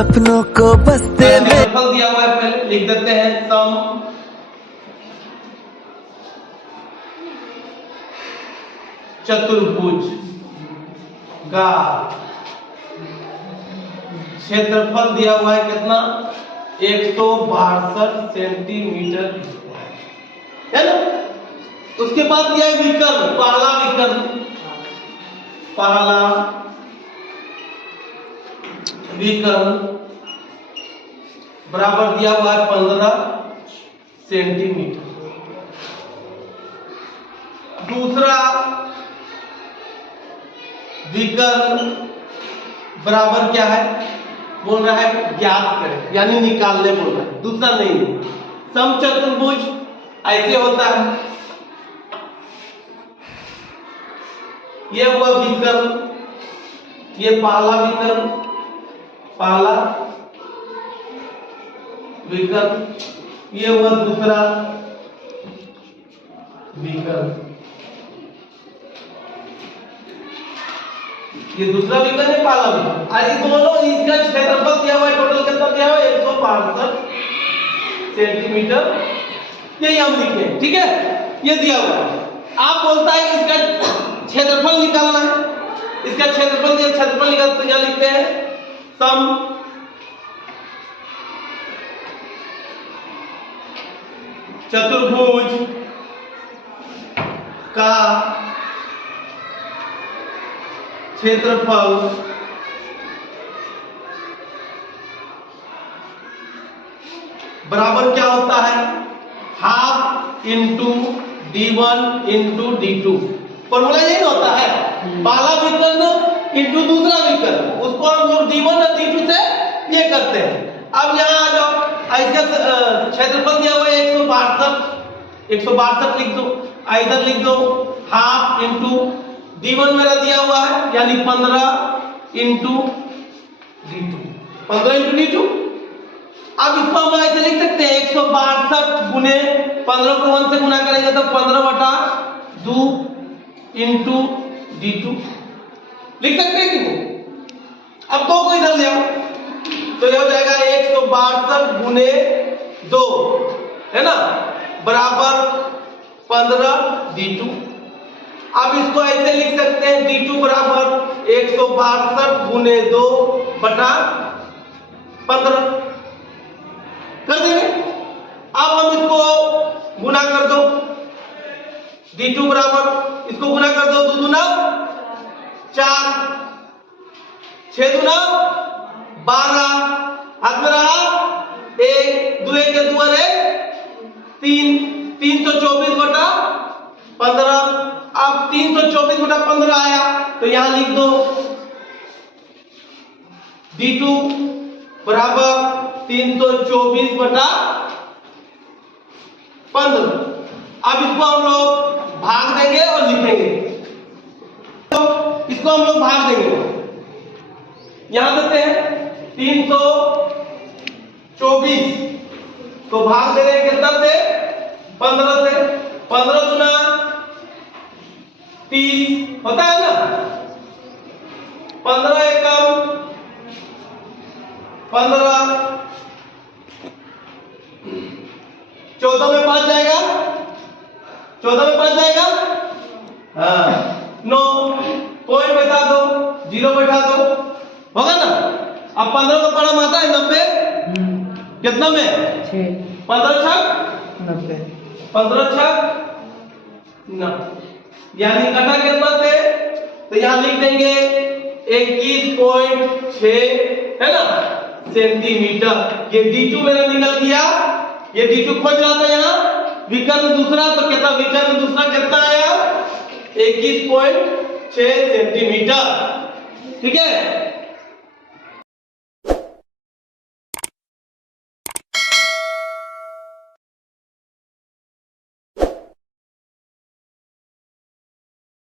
सपनों को बसते में क्षेत्रफल दिया हुआ है, पहले लिख देते हैं सम चतुर्भुज का क्षेत्रफल दिया हुआ है कितना 162 सेंटीमीटर स्क्वायर है ना। उसके बाद दिया है विकर्ण, पहला विकर्ण बराबर दिया हुआ है 15 सेंटीमीटर। दूसरा विकर्ण बराबर क्या है, बोल रहा है ज्ञात करें, यानी निकालने बोल रहा है, दूसरा नहीं। समचतुर्भुज ऐसे होता है, ये हुआ विकर्ण, ये पहला विकर्ण, ये हुआ दूसरा विकर्ण, ये दूसरा विकर्ण है, पहला विकर्ण। और ये दोनों इसका क्षेत्रफल दिया हुआ है, टोटल कितना दिया हुआ है 162 सेंटीमीटर, यही हम लिखे, ठीक है, ये दिया हुआ है। आप बोलता है इसका क्षेत्रफल निकालना है, इसका क्षेत्रफल निकालते तो क्या लिखते हैं सम चतुर्भुज का क्षेत्रफल बराबर क्या होता है half into d1 into d2। Formula यही होता है, पहला विकर्ण इंटू दूसरा विकर्ण, उसको हम लोग d1 और d2 से ये करते हैं। अब यहाँ आ जाओ, इसका क्षेत्रफल दिया हुआ है 162 लिख दो, इधर लिख दो हाफ इंटू d1 मेरा दिया हुआ है यानी 15 इंटू d2, 15 इंटू d2। अब इसको हम ऐसे लिख सकते हैं 162 गुने 15 को 1 से गुना करेंगे तो 15/2 इंटू d2 लिख सकते हैं कि नहीं। अब 2 को इधर ले आओ तो ये हो जाएगा 162 गुने 2 है ना बराबर 15 d2। अब इसको ऐसे लिख सकते हैं d2 बराबर 162 गुने 2 बटा 15 कर देंगे। अब हम इसको गुना कर दो, d2 बराबर इसको गुना कर दो, 2 दूना 4, 6 दूना 12, हाथ में रहा 1, 2 के 2 3, 324 बटा 15। अब 324 बटा 15 आया तो यहां लिख दो d2 बराबर 324 बटा 15। अब इसको हम लोग भाग देंगे और लिखेंगे, तो इसको हम लोग भाग देंगे, यहां देते हैं 324 तो भाग दे रहे हैं कितना से 15 से, 15 गुना 30 होता है ना, 15 एकम 15, 14 में 5 जाएगा, 14 में 5 जाएगा, हाँ 9 पॉइंट बैठा दो, 0 बैठा दो, होगा ना। अब 15 का पड़ा माता है 90, कितना में 15 छक 90, 15 छक 9, यानी कटा कितना से, तो यहां लिख देंगे 21.6 है ना सेंटीमीटर। ये d2 मेरा निकल गया, ये d2 खोज रहा था यहाँ विकर्ण दूसरा, तो कितना विकर्ण दूसरा कितना आया 21.6 सेंटीमीटर, ठीक है।